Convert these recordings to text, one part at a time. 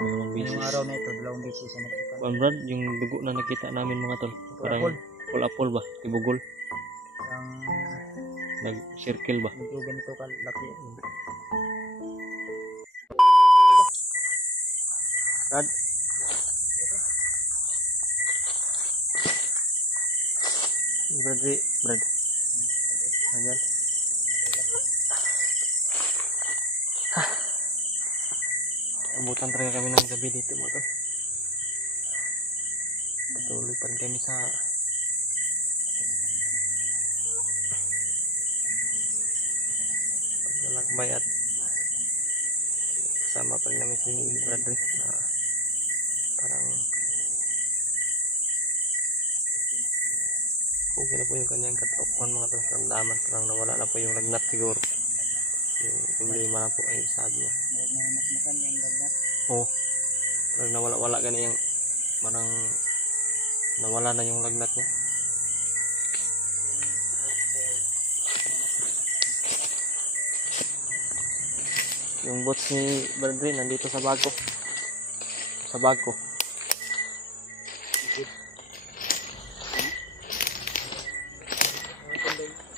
Dalawang beses. Yung araw na ito, dalawang beses na nagsukan. Kuan Brad, yung dugo na nakita namin mga tol. Parang apple ba? Ibugol. Ang Nag-circle ba? medyo ganito kalaki. Brad. Brad. Ayan. Abutan talaga kami ng gabi dito mga tol. Patuloy pa rin kami sa paglalakbay at kasama pa rin namin si Bradley na parang okay na po yung kanyang katawan mga tol. Ramdaman parang nawala na po yung lagnat siguro. Yung problema na po ay sabi niya. Nasmakan yung lagnat. Oo. Parang nawala-wala gani yung parang nawala na yung lagnat niya. Yung bots ni Bradley nandito sa bag ko. Sa bag ko.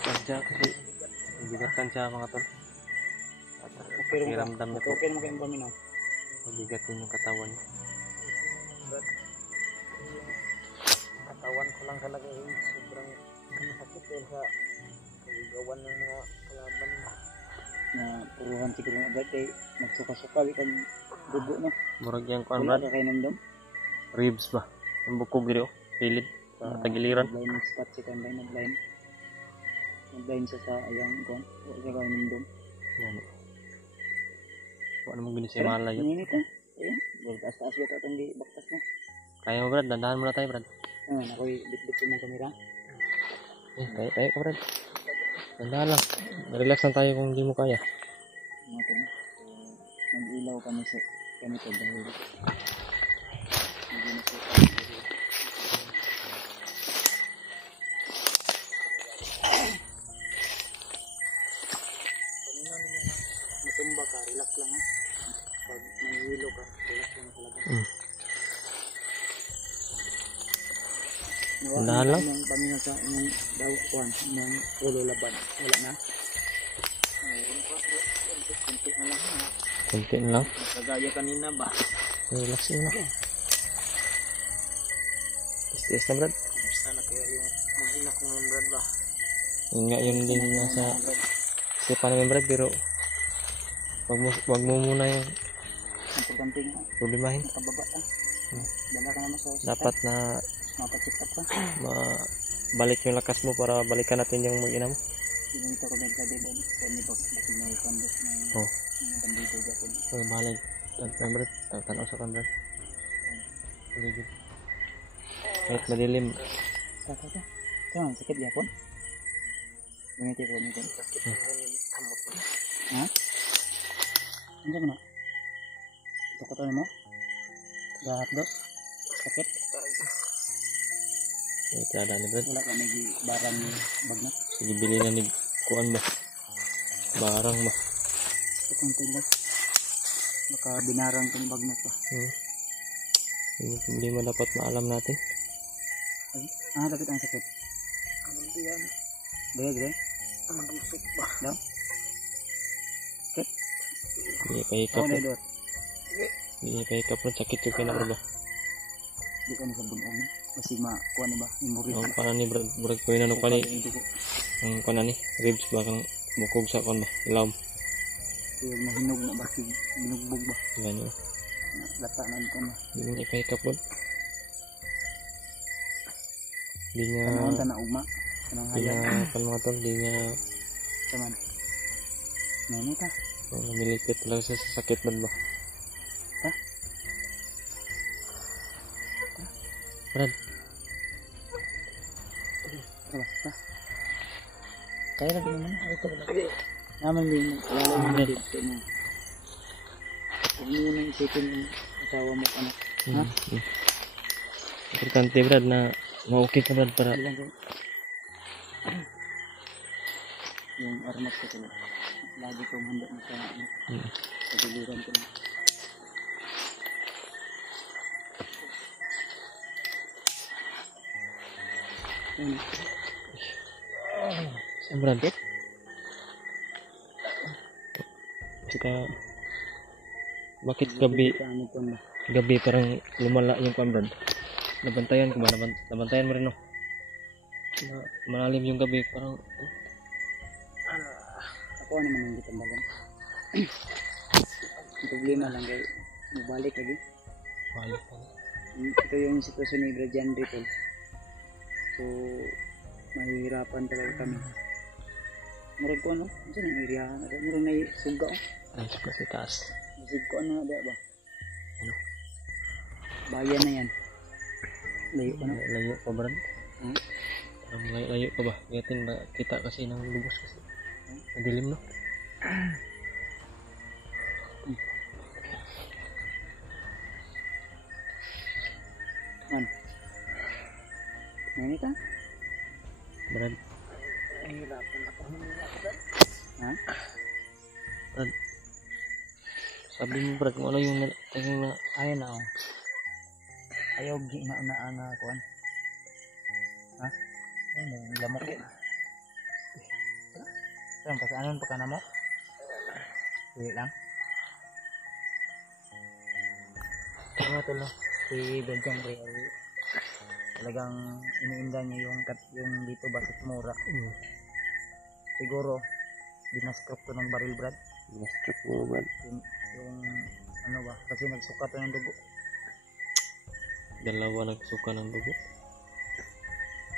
Tansya kasi mabigat tansya mga tol. At pakiramdam na po. Okay mo kayong paminaw. Mabigat din yung katawan niya. Katawan ko lang talaga sobrang masakit dahil sa kagawan ng mga kalaban na puruhan siguro na birthday nagsuka-suka bikan dugo no. Murag yung kuan Wala Brad. ka kayo namdam? Ribs ba? Yung bukog dito. Pilid. Sa tagiliran. Blind spot si Kanday na blind. Nag-blind siya sa ayang kuan. Wala ka kayo namdam. Yan. Wala namang gini siya malay. Nanginit ha? Ayan. Taas-taas yata itong baktas mo. Kaya mo Brad. Dandahan muna tayo Brad. Ako'y bit-bit yung mga kamera. Tayo ka Brad. Dandahan lang. Relax lang tayo kung hindi mo kaya. Nag-ilaw kami sa ganito dahil hindi na siya matumba ka, relax lang ha. Pag nangihilo ka, relax lang talaga. Dandahan lang. Yung pamina sa yung daw kuhan, yung ulo laban. Wala na. Kunti na lang ha. Kunti na lang. Kagaya kanina ba? Relax mo na. Tiis na Brad. Basta na kaya yung mag-inak ng Brad ba? Yun nga yun din nasa isipan namin Brad. Pero wag mo muna yung Importante nga. problemahin. Nakababa ka. Dala ka naman sa Dapat na mapacheck up ka. balik yung lakas mo para balikan natin yung mag-ina mo. Ginito ko din sa dito. Kung may bakit may kandos na bandito dyan. So, bahala. Brad. Tanaw sa kan Brad. Paligid. Kahit madilim. Kaka. Saan? Sakit yapon? Ganito ko nito. Ha? Ano mo na? Tukotan mo? Gahat dos? Sakit? Ito ada ni Brad. Wala ka may barang bagnat. Sige, bili na ni kuan ba? Barang ba? Itong tilas. Baka binarang itong bagnat ba? Yung problema dapat maalam natin. Dapat ang sakit. Yan. Gaya. Ang gusok ba? Daw? Sakit? Hindi pahikap na mo. idot. Hindi pahikap mo. Sakit yung kina ba? Di ka na sa bunog mo. Kasi makuha na ba? Memory. Ang pana ni Brad. Brad ko yun ano pa ni. Ang pana ni. Ribs ba? Kang bukog sa kon ba? Ilawm. Yung mahinog na ba? Binugbog ba? Ganyan yun. Lata na ito na. Hindi pahikap mo. Hindi niya. Kanaan ka na ugma. Kanang Hindi hayag. niya. Kan mga tol. Hindi niya. Saman. Nene ka. Namilipit lang siya sa sakit Brad ba? Ha? Brad. Basta. Kaya lagi naman. Ito na. Naman din. Wala mo dito mo. Huwag mo nang isipin yung asawa mo anak. Ha? Importante Brad na ma-okay ka Brad para Bilang ko. Yung armas ko sila. Lagi kong handa na sa pagiliran ko na. Saan Brad? Saka bakit gabi parang lumala yung kwan Brad? Nabantayan ko ba? Nabantayan mo rin no? Malalim yung gabi parang ako naman ang gitambagan. Ang problema lang kay mabalik lagi. balik. Ito yung sitwasyon ni Bradian dito. So mahihirapan talaga kami. Murag ko ano? Diyan ang area. Murag na suga oh. Ay, suka sa taas. Masig ko ano na ba? Ano? Bayan na yan. Layo pa no? Layo pa Brad? Hmm? Parang layo pa ba? Gating ba kita kasi ng lubos kasi. Madilim no? Man. Ngayon ito? Brad, Nahihirapan ako huminga Brad. Ha? Brad. Sabi mo Brad kung ano yung tingin na Ayun na oh. Ayaw na kuan. Ha? Ano lamok eh. Saan pa anon pa kana mo? Dili lang. Ano to lo? Si Benjang Ray talagang iniinda niya yung dito basit mura. Siguro dinastrap to ng baril Brad. Nastrap mo Brad. Yung ano ba? Kasi nagsuka to ng dugo. Dalawa nagsuka ng dugo.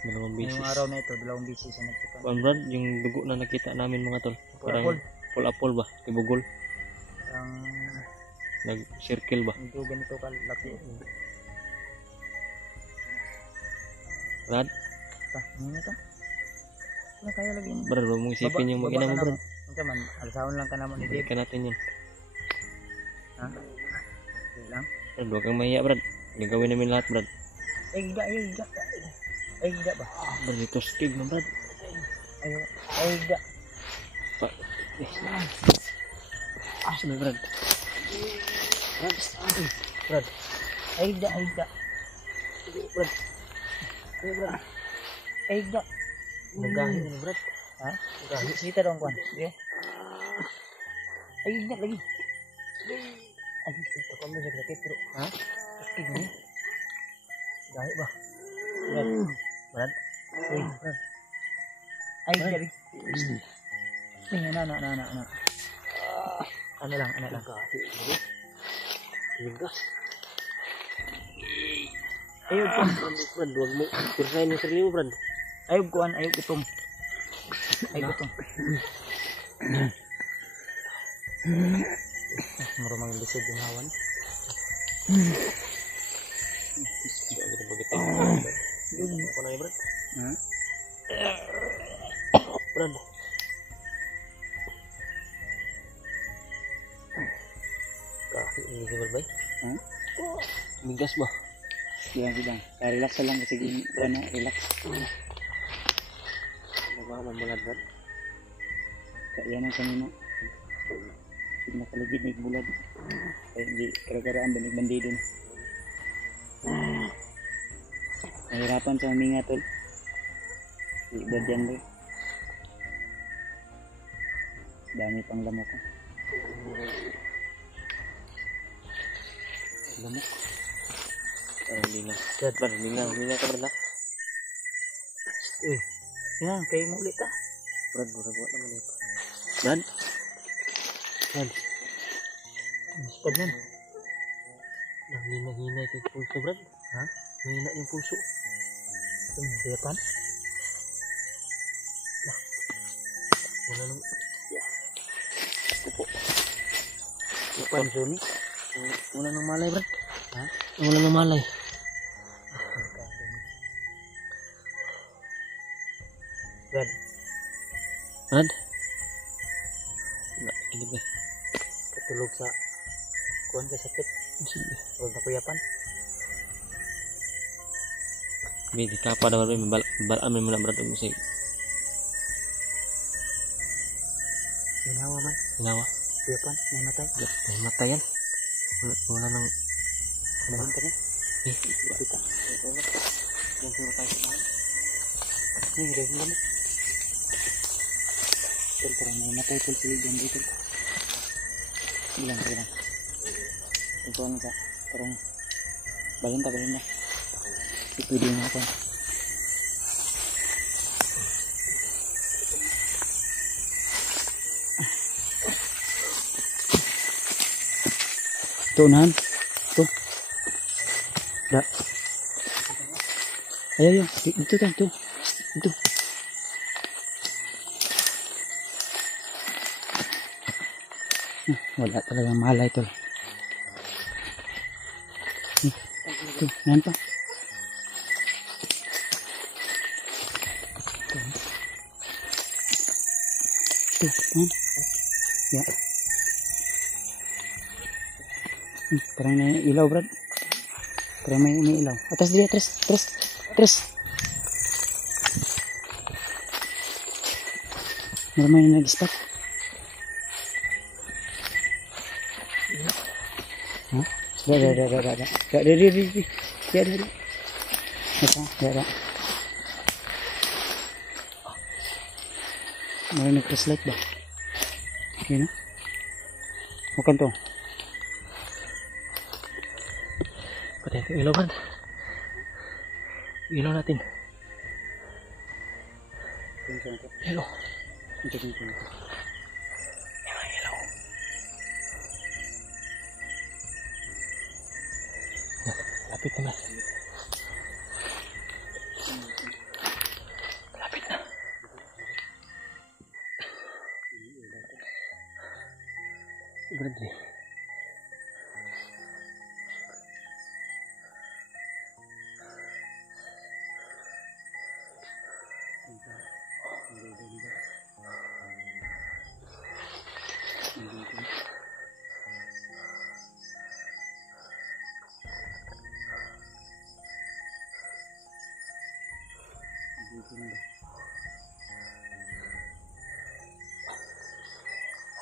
Dalawang bisis. Ngayong araw na ito, dalawang bisis na nagsuka. Brad, yung dugo na nakita namin mga tol. Parang Apol. apol ba? Tibugol. Ang Nag-circle ba? medyo ganito kalaki. Brad, Ano to? Ano kaya lagi mo? Brad, huwag mong isipin yung mag-ina mo Brad. Ito man, alsahon lang ka naman ni Dave. Ikan natin yun. Ha? Hindi lang. Brad, huwag kang mahiya Brad. Gagawin namin lahat Brad. Giga ba? Brad, ito skig na Brad. Giga. Saan Brad? Brad. Giga. Giga. Nagahi na Brad. Ha? Sita dong kuan. Okay. Giga lagi. Ay, ito ko mo sakit pero. Ha? Sakit ni. Gahi ba? Brad. Uy, Brad. Ay, gabi. Na. Ano lang. Ligas. Ayog ko. Brad, huwag mo. Pirsahin yung sarili mo Brad. Ayog itong. Marumang lisod yung hawan. Ako na Brad. Ha? Brad. Kahit ini Brad bay. Ha? Migas ba? Sidang. Relax lang kasi relax. Nagaman mo Brad. Kaya na sa muna. Sige nakaligid na bulad. Kaya hindi karagaraan bandig-bandido na. Nahirapan sa huminga tol. Si Bradian Ray. Dami pang lamok ko. Lamok. Hindi na. Brad, hindi na ka Brad. Yan, kayo muli ka. Brad, burat-burat naman ito. Brad? Miskad man. Nanghina-hina ito yung pulso, Brad. Ha? Mahina yung pulso. Tumbiyapan? Wala nang... Panso ni? Wala nang malay, Brad. Ha? Wala nang malay. Brad, Brad? Ini ba? katulog sa kuhan ka sakit. Sige. Huwag na kuyapan. Hindi ka pa daw rin. Balamin mo na, Brad. Sige. Ginawa man. Ginawa. Kuyapan, may matay. May mata yan. Wala nang... Dahil ka niya. Kita. Yan siguro tayo sa bahan. Ini udah belum. Terang namatay tol tuligan dito. Bilang. Ito ano sa parang balin na. Ito din ako. Ito nahan. Ito. Da. Ayo. Ito kan tuh. Ito. Wala talagang malay tol. Ito, yan pa. Ito, yan. Parang may ilaw, Brad. Parang may ilaw. Atas dia, tres. Meron may nag-spot. Hah? Ada. Dari. Ada. Mau nag-slide ba? Okay na? Bukan to. Patay ito ilaw, Brad. Ilaw natin. Ilaw. Ilaw. Lapit naman. Lapit na. Berhenti.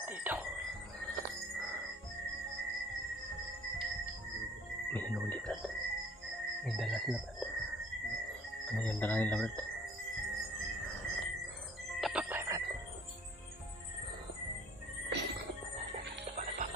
Dito. May hinuli, Brad. May dala sila, Brad. Ano yung dala nila, Brad? Tapak tayo, Brad. Tapak.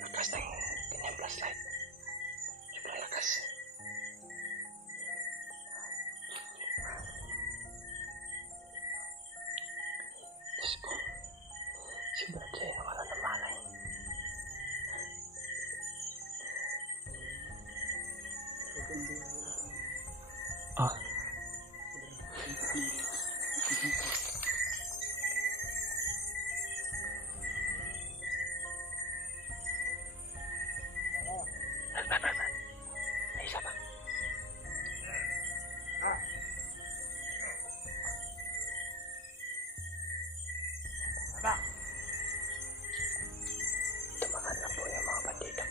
Lakas ng kanyang flashlight. Sobrang lakas. Diyos ko. Si Brad siya ay nawala ng malay. Ah. May isa pa. Tumakan na po yung mga bandido.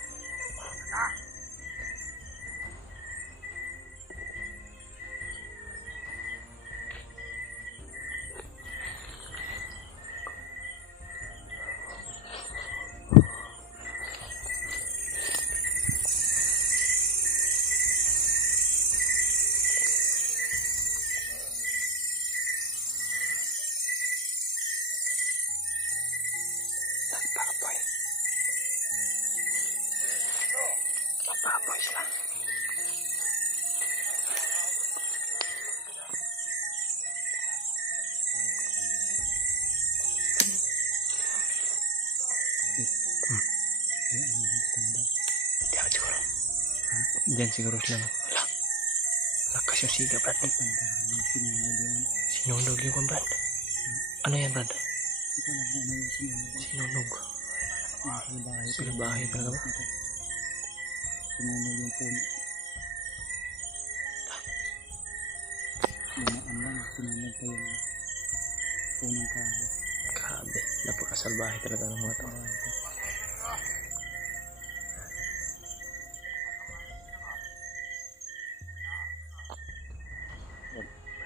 Nagpakapoy sila. Hindi ako siguro. Diyan siguro sila. Wala. Lakas yung siga, Brad. Sinunog yung Brad. Ano yan, Brad? Sinunog. Sila bahay talaga ba? Sinunog yung puno. Lumaan lang, sinunog pa yung punong kahoy. Grabe, napakasalbahe talaga ng mga tao.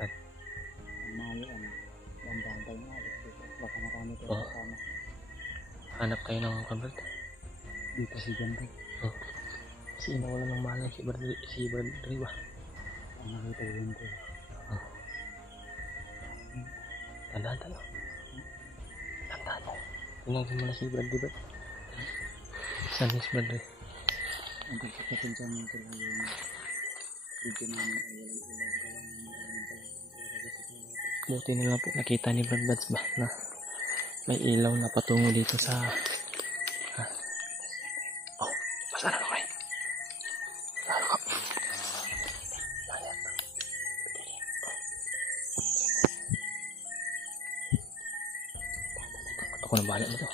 Ang mayo, dandahan tayo nga. Baka marami tayo Oh. kasama. Hanap tayo ng Brad. Dito si Ganda. Oh. Kasi wala ng malam si Brad ba? Ang nakita yun ko. Tandaan tayo. Tandaan mo. Tingnan mo na si Brad, diba? Saan si Brad? Ang pagkakatin sa mga talaga yung video namin ay walang ilaw. Buti na nga po nakita ni Brad Buds ba na may ilaw na patungo dito sa oh, masarap na kayo. Lalo ka. Ako na bahala nito.